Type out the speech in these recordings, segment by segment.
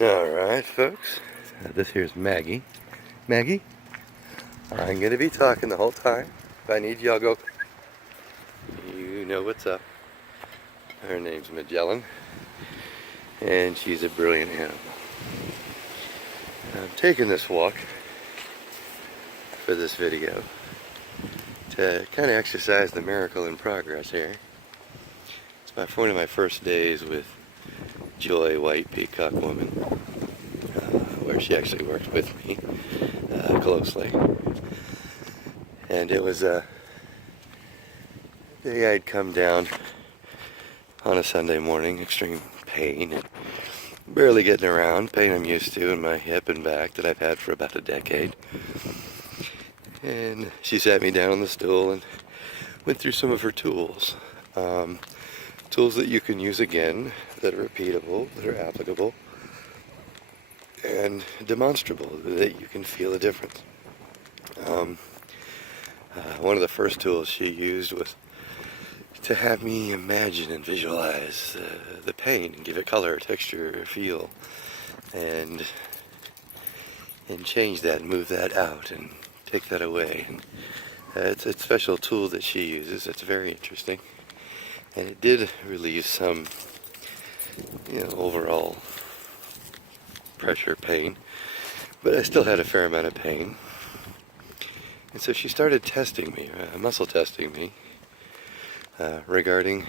Alright, folks. This here's Maggie. Maggie, I'm going to be talking the whole time. If I need you, I'll go. You know what's up. Her name's Magellan, and she's a brilliant animal. I'm taking this walk for this video to kind of exercise the miracle in progress here. It's one of my first days with Joy White Peacock Woman, where she actually worked with me closely. And it was a day I'd come down on a Sunday morning, extreme pain, and barely getting around, pain I'm used to in my hip and back that I've had for about a decade. And she sat me down on the stool and went through some of her tools. Tools that you can use again, that are repeatable, that are applicable, and demonstrable, that you can feel a difference. One of the first tools she used was to have me imagine and visualize the pain and give it color, texture, feel, and change that, move that out, and take that away. And it's a special tool that she uses. It's very interesting. And it did relieve some, overall pressure pain, but I still had a fair amount of pain. And so she started testing me, muscle testing me, regarding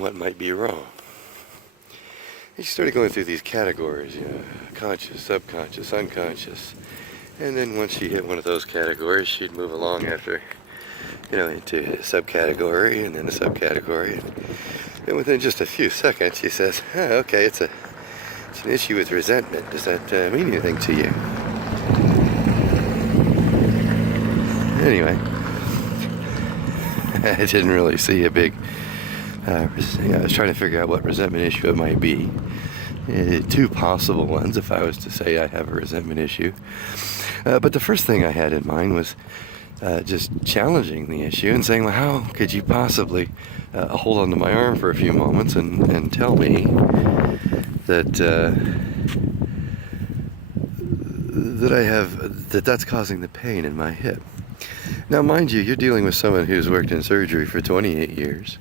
what might be wrong. And she started going through these categories, conscious, subconscious, unconscious. And then once she hit one of those categories, she'd move along after, into a subcategory and then a subcategory. And within just a few seconds, she says, okay, it's an issue with resentment. Does that mean anything to you? Anyway, I didn't really see a big, I was trying to figure out what resentment issue it might be. Two possible ones if I was to say I have a resentment issue. But the first thing I had in mind was just challenging the issue and saying, well, how could you possibly hold onto my arm for a few moments and tell me that's causing the pain in my hip? Now, mind you, you're dealing with someone who's worked in surgery for 28 years.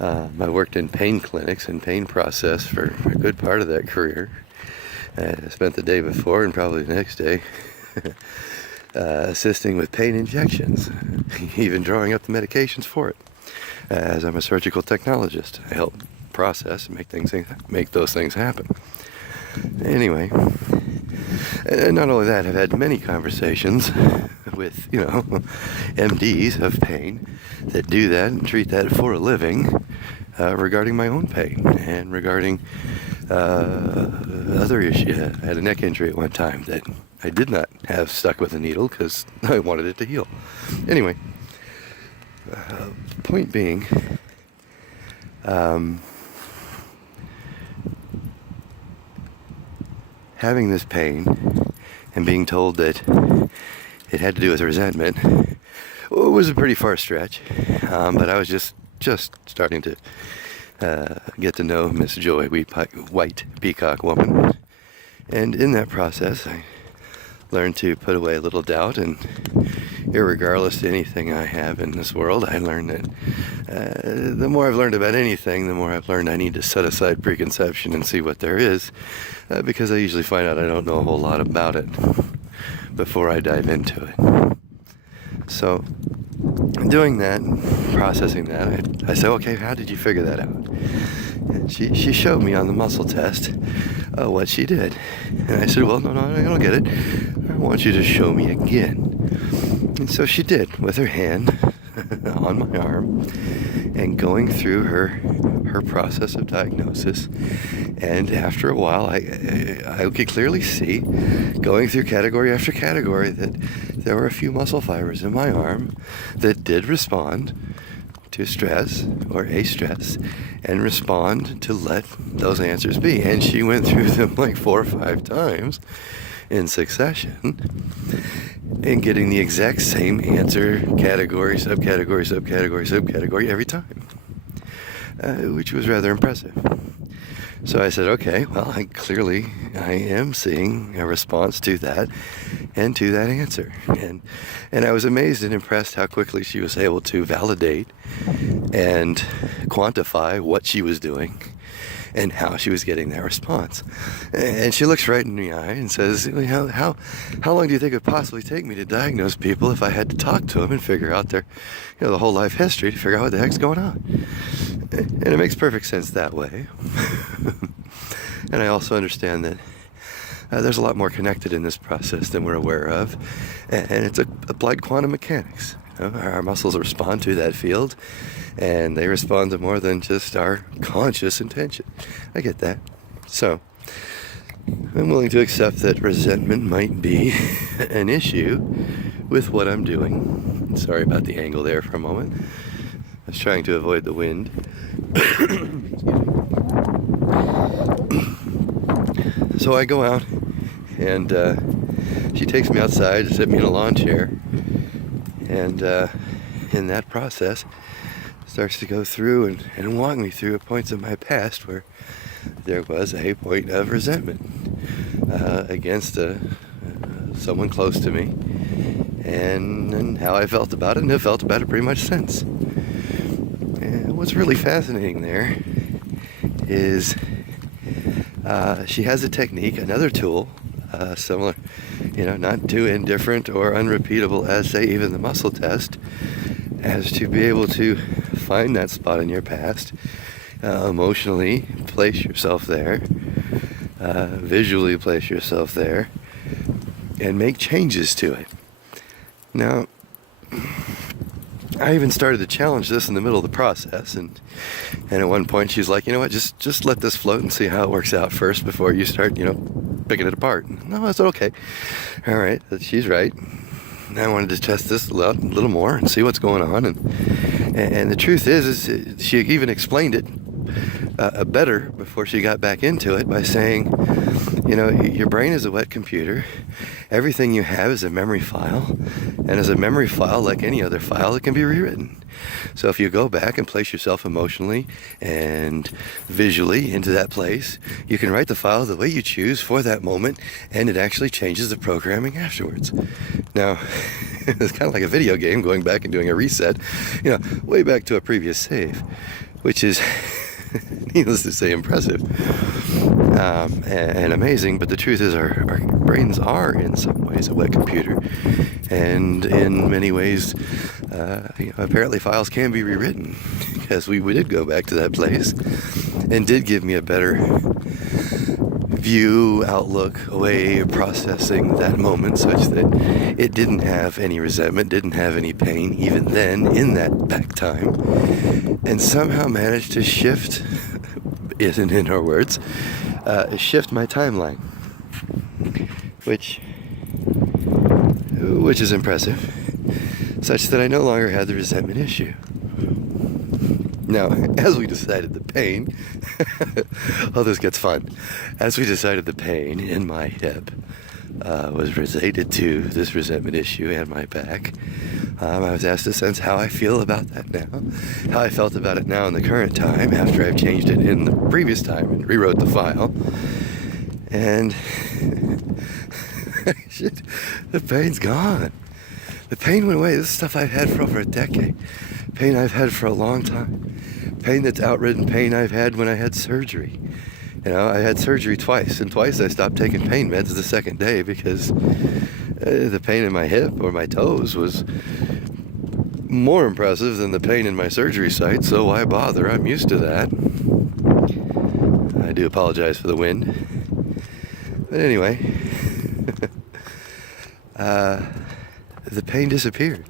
I worked in pain clinics and pain process for a good part of that career. I spent the day before and probably the next day assisting with pain injections, even drawing up the medications for it. As I'm a surgical technologist, I help process and make those things happen. Anyway, and not only that, I've had many conversations with, MDs of pain that do that and treat that for a living, regarding my own pain and regarding other issues. I had a neck injury at one time that I did not have stuck with a needle because I wanted it to heal. Anyway, point being, having this pain and being told that it had to do with resentment was a pretty far stretch, but I was just starting to get to know Miss Joy White Peacock Woman, and in that process I learned to put away a little doubt, and irregardless to anything I have in this world, I learned that the more I've learned about anything, the more I've learned I need to set aside preconception and see what there is, because I usually find out I don't know a whole lot about it before I dive into it. So, doing that, processing that, I said, okay, how did you figure that out? And she showed me on the muscle test what she did. And I said, well, no, I don't get it. I want you to show me again. And so she did, with her hand on my arm and going through her process of diagnosis. And after a while, I could clearly see, going through category after category, that there were a few muscle fibers in my arm that did respond to stress or a stress and respond to let those answers be. And she went through them like 4 or 5 times in succession and getting the exact same answer, category, subcategory, subcategory, subcategory every time. which was rather impressive. So I said, okay, well, I am seeing a response to that and to that answer. And I was amazed and impressed how quickly she was able to validate and quantify what she was doing and how she was getting that response. And she looks right in the eye and says, how long do you think it would possibly take me to diagnose people if I had to talk to them and figure out their, the whole life history to figure out what the heck's going on? And it makes perfect sense that way. And I also understand that there's a lot more connected in this process than we're aware of. And it's applied quantum mechanics. Our muscles respond to that field, and they respond to more than just our conscious intention. I get that. So I'm willing to accept that resentment might be an issue with what I'm doing. Sorry about the angle there for a moment. I was trying to avoid the wind. So I go out, and she takes me outside to sit me in a lawn chair. And in that process, starts to go through and walk me through points of my past where there was a point of resentment against someone close to me, and how I felt about it, and have felt about it pretty much since. And what's really fascinating there is she has a technique, another tool, similar, not too indifferent or unrepeatable as, say, even the muscle test, as to be able to find that spot in your past, emotionally place yourself there, visually place yourself there, and make changes to it. Now, I even started to challenge this in the middle of the process, and at one point she's like, you know what, just let this float and see how it works out first before you start, picking it apart. No, I said, okay, all right, she's right. I wanted to test this a little more and see what's going on, and the truth is she even explained it better before she got back into it by saying, your brain is a wet computer. Everything you have is a memory file, and as a memory file, like any other file, it can be rewritten. So if you go back and place yourself emotionally and visually into that place, you can write the file the way you choose for that moment, and it actually changes the programming afterwards. Now, it's kind of like a video game going back and doing a reset, way back to a previous save, which is needless to say impressive and amazing. But the truth is our brains are in some ways a wet computer, and in many ways apparently files can be rewritten, because we did go back to that place and did give me a better view, outlook, a way of processing that moment such that it didn't have any resentment, didn't have any pain even then in that back time, and somehow managed to shift, in her words, shift my timeline, which is impressive, such that I no longer had the resentment issue. Now, as we decided the pain, this gets fun. As we decided the pain in my hip was related to this resentment issue and my back, I was asked to sense how I feel about that now, how I felt about it now in the current time after I've changed it in the previous time and rewrote the file. And shit, the pain's gone. The pain went away. This is stuff I've had for over a decade. Pain I've had for a long time. Pain that's outridden pain I've had when I had surgery. I had surgery twice, and twice I stopped taking pain meds the second day because the pain in my hip or my toes was more impressive than the pain in my surgery site, so why bother? I'm used to that. I do apologize for the wind. But anyway, the pain disappeared.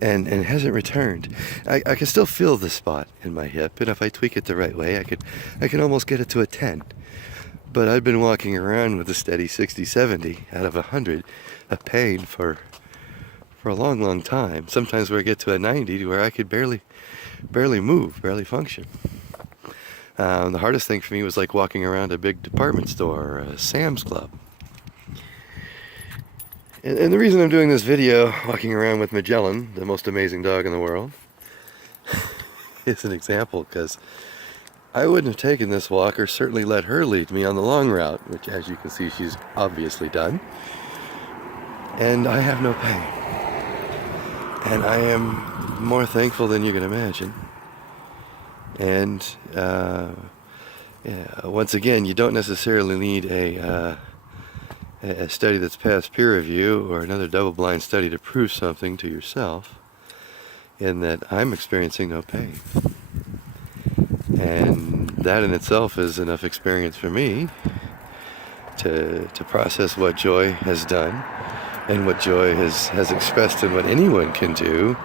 And it hasn't returned. I can still feel the spot in my hip, and if I tweak it the right way, I can almost get it to a 10. But I've been walking around with a steady 60, 70 out of 100 of pain for a long, long time. Sometimes where I get to a 90 to where I could barely move, barely function. The hardest thing for me was like walking around a big department store or a Sam's Club. And the reason I'm doing this video, walking around with Magellan, the most amazing dog in the world, is an example, because I wouldn't have taken this walk or certainly let her lead me on the long route, which, as you can see, she's obviously done. And I have no pain. And I am more thankful than you can imagine. And once again, you don't necessarily need a study that's past peer review or another double-blind study to prove something to yourself, in that I'm experiencing no pain. And that in itself is enough experience for me to process what Joy has done and what Joy has expressed, and what anyone can do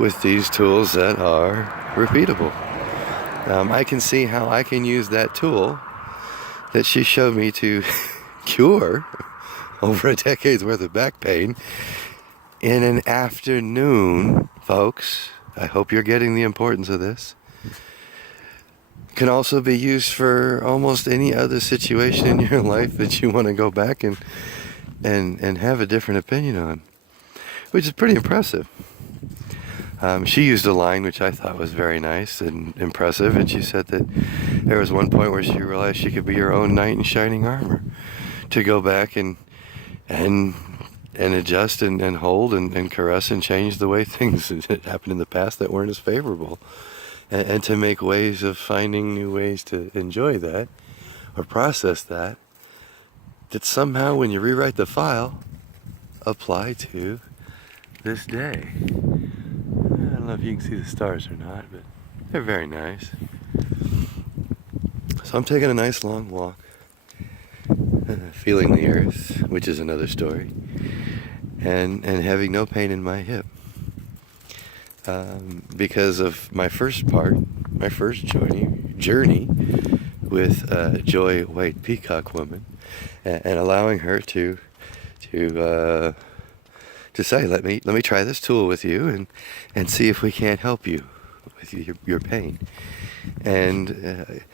with these tools that are repeatable. I can see how I can use that tool that she showed me to cure over a decade's worth of back pain in an afternoon, folks. I hope you're getting the importance of this. Can also be used for almost any other situation in your life that you want to go back and have a different opinion on, which is pretty impressive. She used a line which I thought was very nice and impressive, and she said that there was one point where she realized she could be her own knight in shining armor, to go back and adjust and hold and caress and change the way things that happened in the past that weren't as favorable, and to make ways of finding new ways to enjoy that or process that somehow, when you rewrite the file, apply to this day. I don't know if you can see the stars or not, but they're very nice. So I'm taking a nice long walk, feeling the earth, which is another story, and having no pain in my hip, because of my first journey with Joy White Peacock Woman, and allowing her to say, let me try this tool with you and see if we can't help you with your pain. And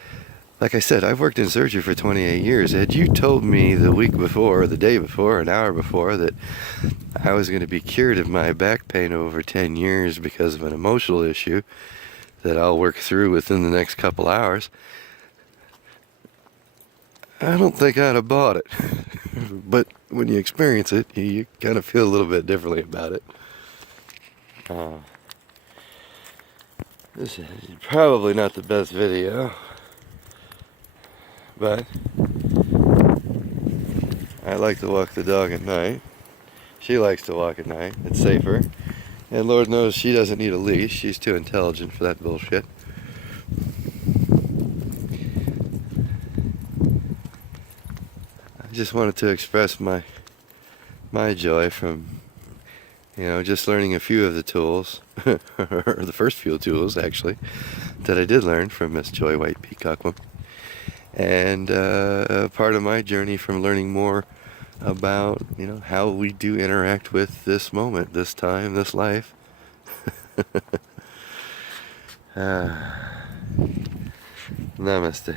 like I said, I've worked in surgery for 28 years. Had you told me the week before, or the day before, an hour before, that I was going to be cured of my back pain over 10 years because of an emotional issue that I'll work through within the next couple hours, I don't think I'd have bought it. But when you experience it, you kind of feel a little bit differently about it. This is probably not the best video, but I like to walk the dog at night. She likes to walk at night. It's safer. And Lord knows she doesn't need a leash. She's too intelligent for that bullshit. I just wanted to express my joy from, just learning a few of the tools, or the first few tools actually, that I did learn from Miss Joy White Peacock Woman. And part of my journey from learning more about, how we do interact with this moment, this time, this life. Namaste.